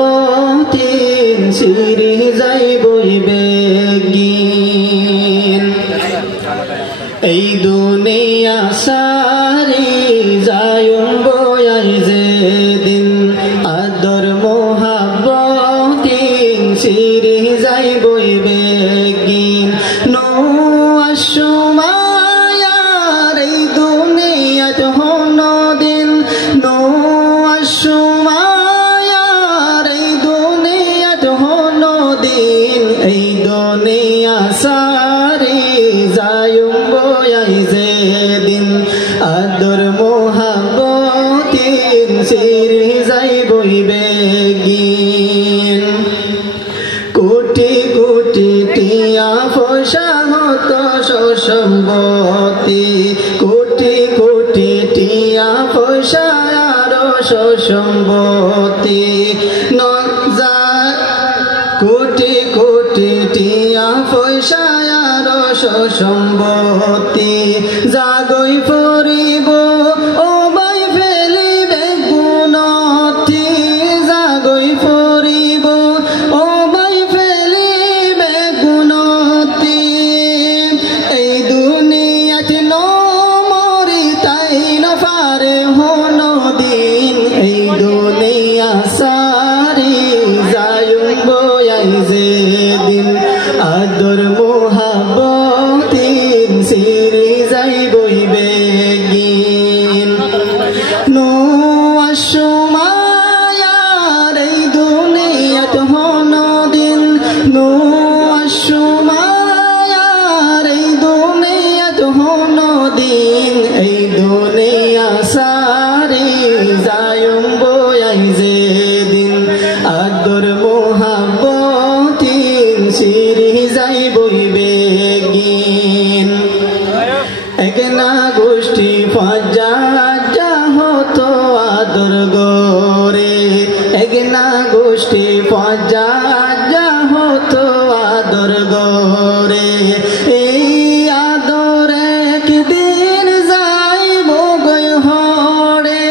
মোহাব্বতিন সিরি যাই বইবে গিন এই দুনিয়া সারি যায়ুম বয়াই যে দিন আদর মোহাব্বতিন সিরি যাই বইবে গিন নো আশুমায়ার এই দুনিয়াত হনো দিন নো আশুমায়ার এই দুনিয়াত হনো দিন এই দুনিয়া সারি যায়ুম বয়াই যে দিন আদর মোহাব্বতিন সিরি যাই বইবে গিন কোটি কোটি টিয়া পয়সা হতো সম্পত্তি কোটি কোটি টিয়া পয়সা আরো সম্পত্তি কোটি কোটি টিয়া পয়সা আরো সম্পত্তি জাগই পড়িব ও বাই ফেলিবে গুণতি জাগই পড়িব ও বাই ফেলিবে গুণতি এই দুনিয়াতে মরি তাই না পারে হনো দিন এই দুনিয়া সারি যায়ুম বয়াই যে দিন আদর মোহাব্বতিন সিরি যাই বইবে গিন নো আশুমায়ার এই দুনিয়াত হনো দিন নো আশুমায়ার এই দুনিয়াত হনো দিন এই দুনিয়া সারি যায়ুম বয়াই যে দিন আদর মোহাব্বতিন সিরি যাই বইবে গিন একনা গোষ্ঠী ফজ্জা হতো আদর গরে একনা গোষ্ঠী ফজ্জা হতো আদর গরে এই আদর একদিন যাইব গই হরে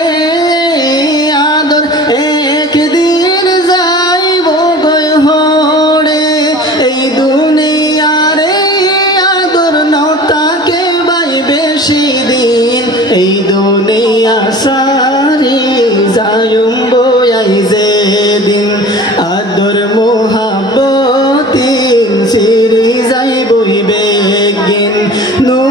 আদর একদিন যাইব গই হরে এই দুনিয়ারে আদর নতাকে বাই বেশি দিন এই দুনিয়া সারি যায়ুম বয়াই যে দিন আদর মোহাব্বতিন সিরি যাই বইবে গিন নো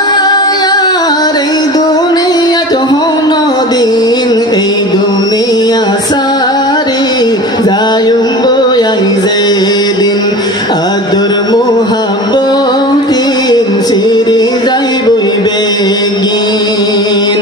আশুমায়ার এই দুনিয়াত হনো দিন এই দুনিয়া সারি যায়ুম বয়াই যে দিন আদর মোহাব্বতিন সিরি যাই বইবে গিন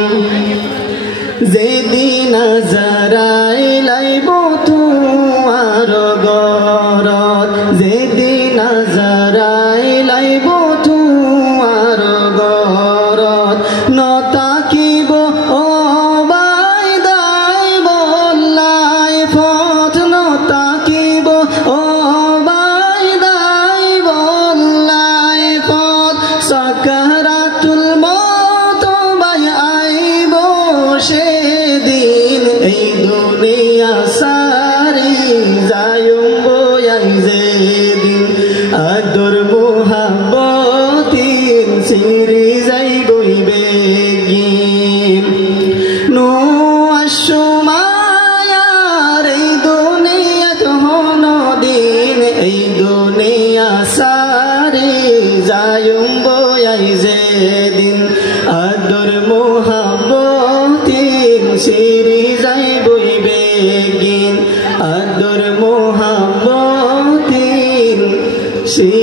যেদিন আজরাইলাইব তোমার গরত যেদিন আজরাইলাইব তোমার গরত নতাকিব ও বাই দাই বল্লাই পথ নতাকিব ও বাই দাই বল্লাই পথ সাকারাতুল মত বাই আইব সেদিন এই দুনিয়া সারি যায়ুম বয়াই যে দিন আদর মোহাব্বতিন সিরি যাই বইবে গিন নো আশুমায়ার এই দুনিয়াত হনো দিন এই দুনিয়া সারি যায়ুম বয়াই যে দিন আদর মোহাব্বতিন সিরি যাই বইবে গিন আদর মোহাব্বতিন সিরি